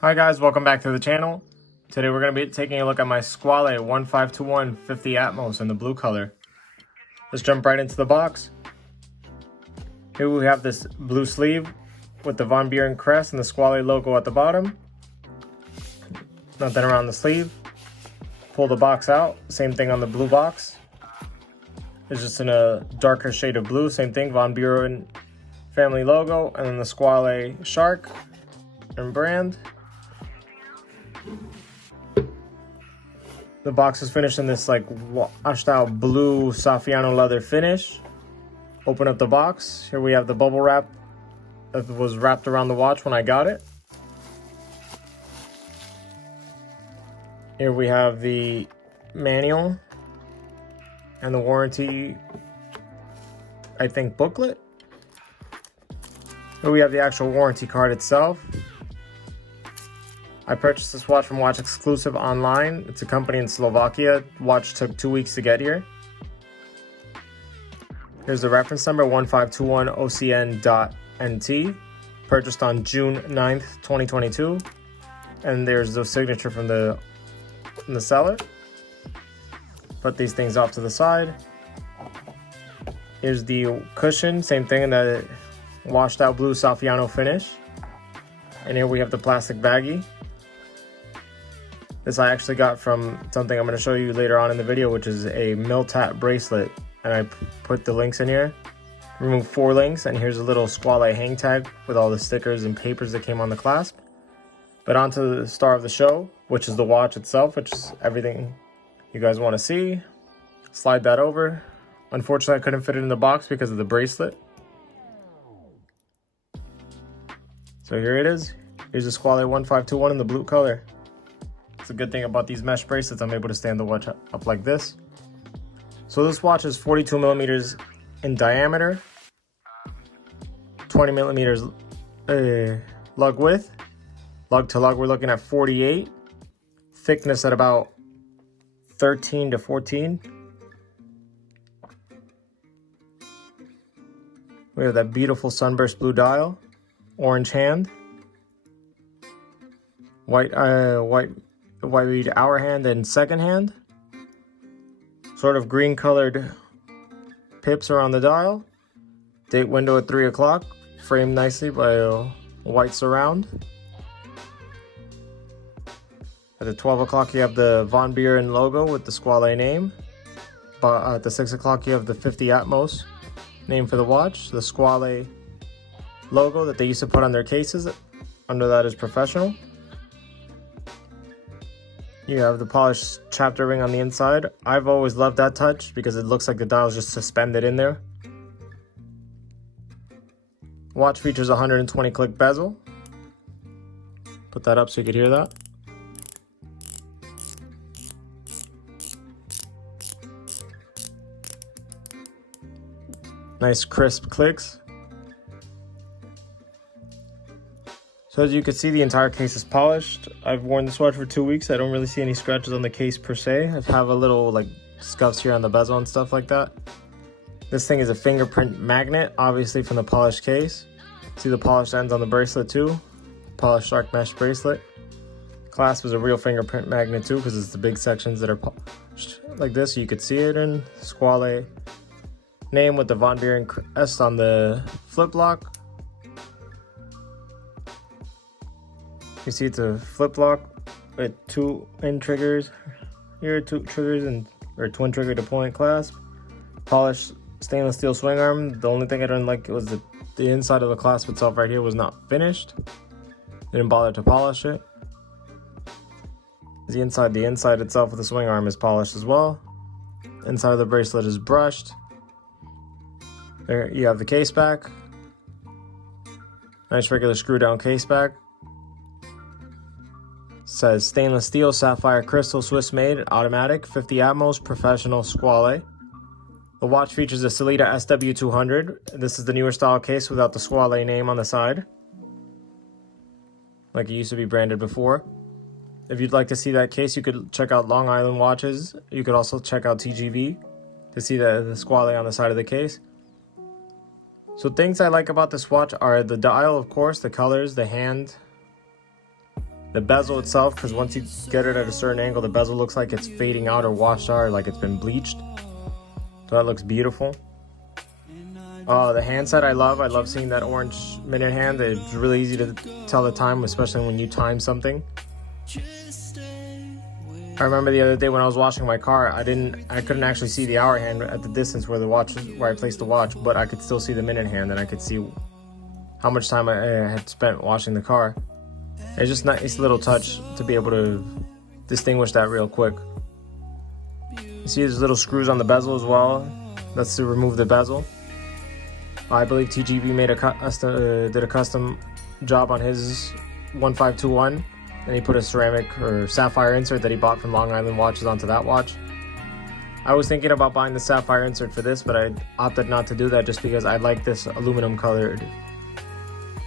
Hi guys, welcome back to the channel. Today we're going to be taking a look at my Squale 1521 50 Atmos in the blue color. Let's jump right into the box. Here we have this blue sleeve with the Von Buren crest and the Squale logo at the bottom. Nothing around the sleeve. Pull the box out, same thing on the blue box. It's just in a darker shade of blue, same thing, Von Buren family logo, and then the Squale shark and brand. The box is finished in this like washed out blue Saffiano leather finish. Open up the box. Here we have the bubble wrap that was wrapped around the watch when I got it. Here we have the manual and the warranty, I think, booklet. Here we have the actual warranty card itself. I purchased this watch from Watch Exclusive online. It's a company in Slovakia. Watch took 2 weeks to get here. Here's the reference number 1521OCN.NT. Purchased on June 9th, 2022. And there's the signature from the seller. Put these things off to the side. Here's the cushion, same thing in the washed out blue Saffiano finish. And here we have the plastic baggie. This I actually got from something I'm going to show you later on in the video, which is a Miltat bracelet. And I put the links in here. Remove 4 links, and here's a little Squale hang tag with all the stickers and papers that came on the clasp. But on to the star of the show, which is the watch itself, which is everything you guys want to see. Slide that over. Unfortunately, I couldn't fit it in the box because of the bracelet. So here it is. Here's the Squale 1521 in the blue color. It's a good thing about these mesh bracelets, I'm able to stand the watch up like this. So this watch is 42 millimeters in diameter, 20 millimeters lug width. Lug to lug, we're looking at 48. Thickness at about 13 to 14. We have that beautiful sunburst blue dial, orange hand, white read hour hand and second hand. Sort of green colored pips are on the dial. Date window at 3 o'clock, framed nicely by a white surround. At the 12 o'clock you have the Von Buren logo with the Squale name. But at the 6 o'clock you have the 50 Atmos name for the watch. The Squale logo that they used to put on their cases. Under that is professional. You have the polished chapter ring on the inside. I've always loved that touch because it looks like the dial is just suspended in there. Watch features a 120 click bezel. Put that up so you could hear that. Nice crisp clicks. So as you can see, the entire case is polished. I've worn this watch for 2 weeks. I don't really see any scratches on the case per se. I have a little like scuffs here on the bezel and stuff like that. This thing is a fingerprint magnet, obviously from the polished case. See the polished ends on the bracelet too. Polished shark mesh bracelet. Clasp is a real fingerprint magnet too because it's the big sections that are polished like this. You could see it in Squale name with the Von Buren crest on the flip lock. You see it's a flip lock with 2 in triggers. Here 2 triggers or twin trigger deployment clasp. Polished stainless steel swing arm. The only thing I didn't like was the inside of the clasp itself right here was not finished. Didn't bother to polish it. The inside itself of the swing arm is polished as well. Inside of the bracelet is brushed. There you have the case back. Nice regular screw down case back. Says stainless steel, sapphire crystal, Swiss made, automatic, 50 Atmos, professional Squale. The watch features a Sellita SW200. This is the newer style case without the Squale name on the side, like it used to be branded before. If you'd like to see that case, you could check out Long Island Watches. You could also check out TGV to see the Squale on the side of the case. So things I like about this watch are the dial, of course, the colors, the hand, The bezel itself, because once you get it at a certain angle, the bezel looks like it's fading out or washed out, or like it's been bleached. So that looks beautiful. The handset I love seeing that orange minute hand. It's really easy to tell the time, especially when you time something. I remember the other day when I was washing my car, I couldn't actually see the hour hand at the distance where I placed the watch, but I could still see the minute hand, and I could see how much time I had spent washing the car. It's just a nice little touch to be able to distinguish that real quick. You see there's little screws on the bezel as well. That's to remove the bezel. I believe TGV did a custom job on his 1521, and he put a ceramic or sapphire insert that he bought from Long Island Watches onto that watch. I was thinking about buying the sapphire insert for this, but I opted not to do that just because I like this aluminum colored,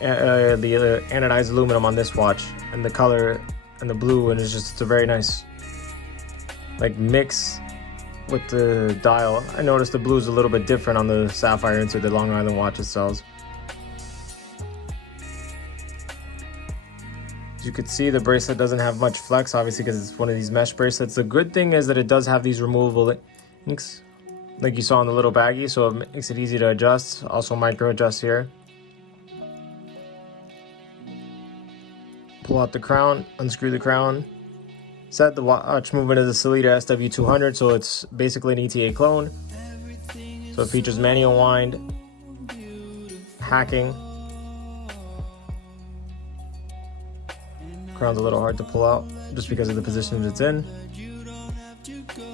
the anodized aluminum on this watch, and the color and the blue, and it's a very nice like mix with the dial. I noticed the blue is a little bit different on the sapphire insert that Long Island Watches sells. As you can see, the bracelet doesn't have much flex, obviously, because it's one of these mesh bracelets. The good thing is that it does have these removable links, like you saw in the little baggie, so it makes it easy to adjust. Also micro adjust here. Pull out the crown, unscrew the crown. Set the watch movement as a Sellita SW200, so it's basically an ETA clone. So it features manual wind, hacking. Crown's a little hard to pull out just because of the position it's in.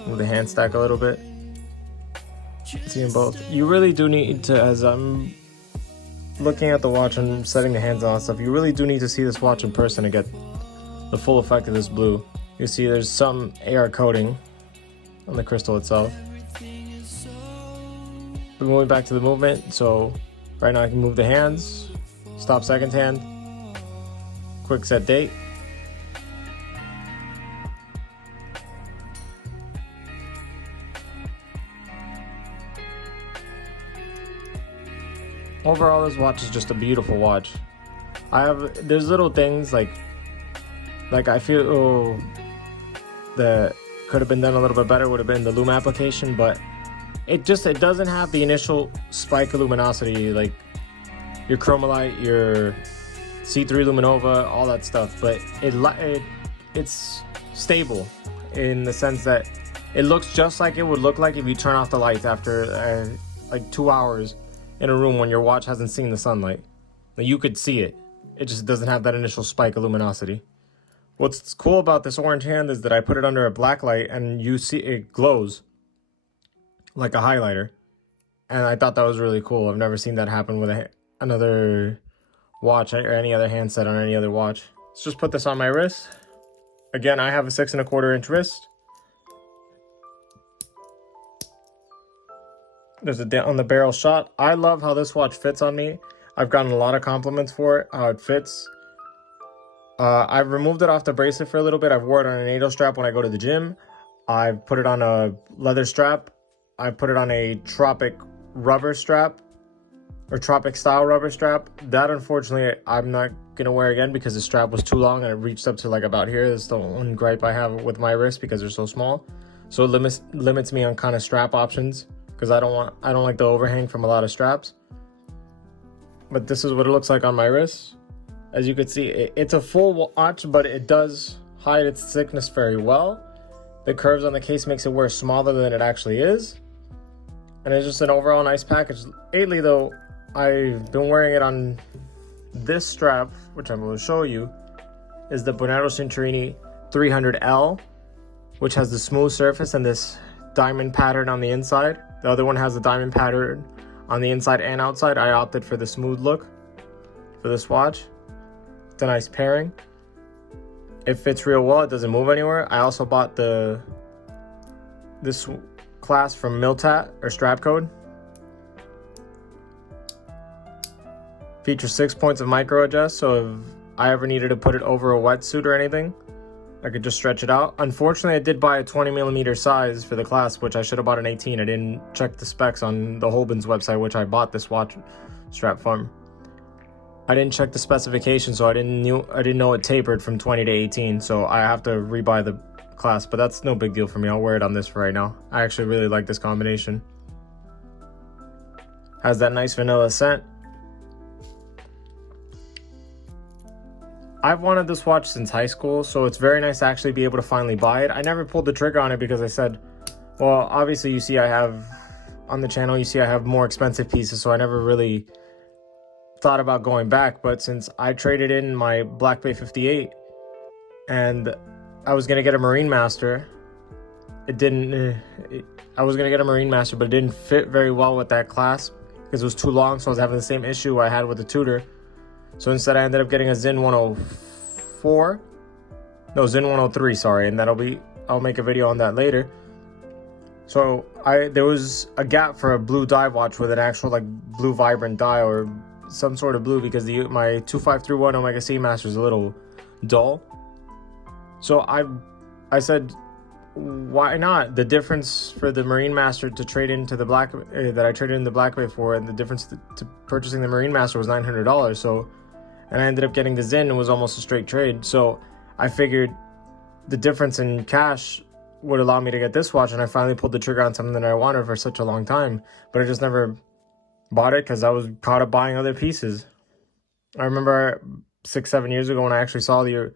Move the hand stack a little bit. See them both. You really do need to, as I'm looking at the watch and setting the hands on stuff, you really do need to see this watch in person to get the full effect of this blue. You see there's some AR coating on the crystal itself. We're moving back to the movement, so right now I can move the hands, stop second hand, quick set date. Overall, this watch is just a beautiful watch. There's little things like I feel that could have been done a little bit better, would have been the lume application, but it doesn't have the initial spike of luminosity like your Chromolite, your C3 Luminova, all that stuff, but it's stable in the sense that it looks just like it would look like if you turn off the lights after like 2 hours in a room when your watch hasn't seen the sunlight. You could see it. It just doesn't have that initial spike of luminosity. What's cool about this orange hand is that I put it under a black light and you see it glows like a highlighter. And I thought that was really cool. I've never seen that happen with another watch or any other handset on any other watch. Let's just put this on my wrist. Again, I have a 6 1/4 inch wrist. There's on the barrel shot. I love how this watch fits on me. I've gotten a lot of compliments for it, how it fits. I've removed it off the bracelet for a little bit. I've worn it on a NATO strap when I go to the gym. I've put it on a leather strap. I put it on a Tropic rubber strap, or Tropic style rubber strap. That, unfortunately, I'm not gonna wear again because the strap was too long and it reached up to like about here. That's the one gripe I have with my wrists because they're so small. So it limits me on kind of strap options because I don't like the overhang from a lot of straps. But this is what it looks like on my wrist. As you can see, it's a full watch, but it does hide its thickness very well. The curves on the case makes it wear smaller than it actually is. And it's just an overall nice package. Lately though, I've been wearing it on this strap, which I'm going to show you, is the Brunello Cinturini 300L, which has the smooth surface and this diamond pattern on the inside. The other one has the diamond pattern on the inside and outside. I opted for the smooth look for this watch. It's a nice pairing. It fits real well. It doesn't move anywhere. I also bought this class from Miltat or Strap Code. Features 6 points of micro adjust, so if I ever needed to put it over a wetsuit or anything, I could just stretch it out. Unfortunately, I did buy a 20mm size for the class, which I should have bought an 18. I didn't check the specs on the Holben's website, which I bought this watch strap from. I didn't check the specifications, so I didn't know it tapered from 20 to 18, so I have to rebuy the clasp, but that's no big deal for me. I'll wear it on this for right now. I actually really like this combination. Has that nice vanilla scent. I've wanted this watch since high school, so it's very nice to actually be able to finally buy it. I never pulled the trigger on it because I said, well, obviously you see I have, on the channel, you see I have more expensive pieces, so I never really thought about going back. But since I traded in my Black Bay 58 and I was going to get a Marine Master, I was going to get a Marine Master, but it didn't fit very well with that clasp because it was too long, so I was having the same issue I had with the Tudor. So instead I ended up getting a Zin 104, no, Zin 103, sorry, and I'll make a video on that later. So there was a gap for a blue dive watch with an actual like blue vibrant die or some sort of blue, because my 2531 Omega Seamaster is a little dull. So I said, why not? The difference for the Marine Master to trade into the Black that I traded in the Black Bay for, and the difference to purchasing the Marine Master was $900. So, and I ended up getting the Zin. It was almost a straight trade. So I figured the difference in cash would allow me to get this watch, and I finally pulled the trigger on something that I wanted for such a long time, but I just never bought it because I was caught up buying other pieces. I remember 6-7 years ago when I actually saw the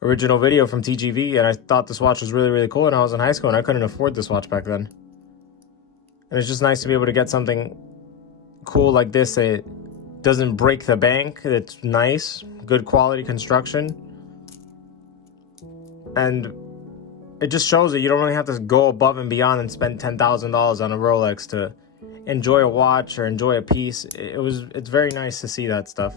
original video from TGV, and I thought this watch was really, really cool, and I was in high school and I couldn't afford this watch back then. And it's just nice to be able to get something cool like this. It doesn't break the bank. It's nice, good quality construction, and it just shows that you don't really have to go above and beyond and spend $10,000 on a Rolex to enjoy a watch or enjoy a piece. It's very nice to see that stuff.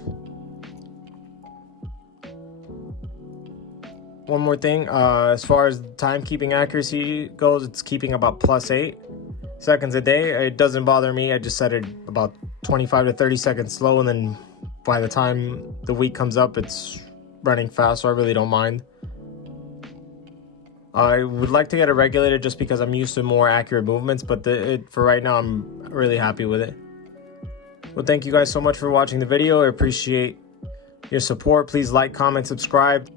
One more thing, as far as timekeeping accuracy goes, it's keeping about +8 seconds a day. It doesn't bother me. I just set it about 25 to 30 seconds slow, and then by the time the week comes up, it's running fast, so I really don't mind. I would like to get it regulated just because I'm used to more accurate movements, but for right now, I'm really happy with it. Well, thank you guys so much for watching the video. I appreciate your support. Please like, comment, subscribe.